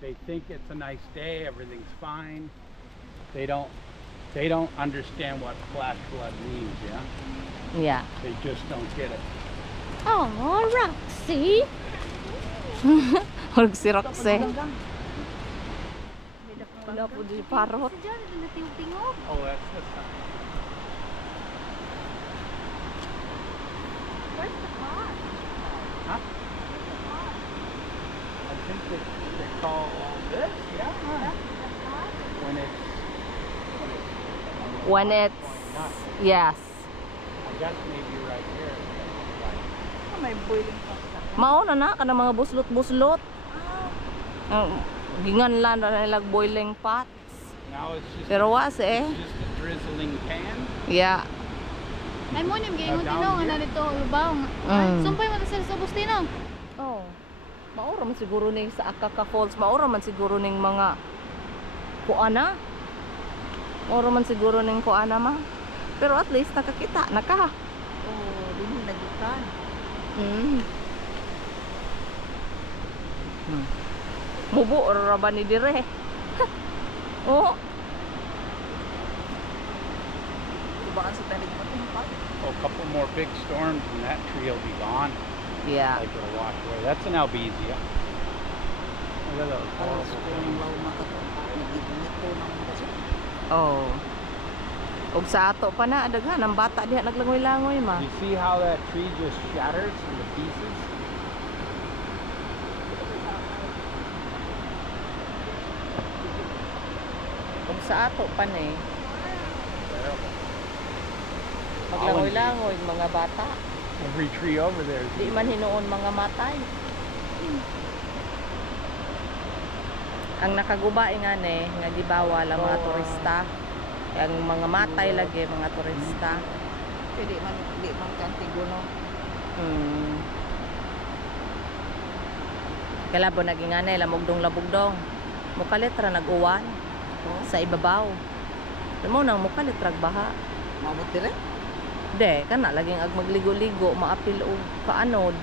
They think it's a nice day, everything's fine. They don't understand what flash flood means, yeah? Yeah. They just don't get it. Oh, Roxy. Huwag si Roxy. Wala po di parot. Oh, that's the sign. Where's the pot? Huh? I think they call this, yeah. When it's, yes. I guess maybe right here. May boiling pot. Mauna na ka na mga buslot-buslot. Ginganlan na nilag boiling pots. Now it's just, Pero was it's just a drizzling pan. Yeah. Ay mo nim gayong tinong ana dito lubaw. Sumpay man sa Bustino. Oh. Maura man siguro ning sa Akaka Falls, maura man siguro ning mga kuana. Maura man siguro ning kuana ma. Pero at least nakakita naka. Oh, dili nagikan. Mubo or ba ni dire? Oh. Baka sa tanig mo pot. Oh, a couple more big storms and that tree will be gone. Yeah. Like it'll wash away. That's an albizia. Look at those horrible things. Oh. Og sa ato pa na daghan ang bata diha naglangoy-langoy ma. You see how that tree just shatters into pieces? Og sa ato pa ni maglangoy-langoy mga bata. Every tree over there is Di man hinuon mga matay. Ang nakagubay nga ni nga gibawal ang mga turista. Ang mga matay lagi mga turista. Di man Antiguno. Kalabo naging anay lamugdong-labugdong. Mukalitra nag-uwan sa ibabaw. Mo nang mukalitra baha. Mabot dire? De, kana laging ag magligo-ligo, maapil og kaanod.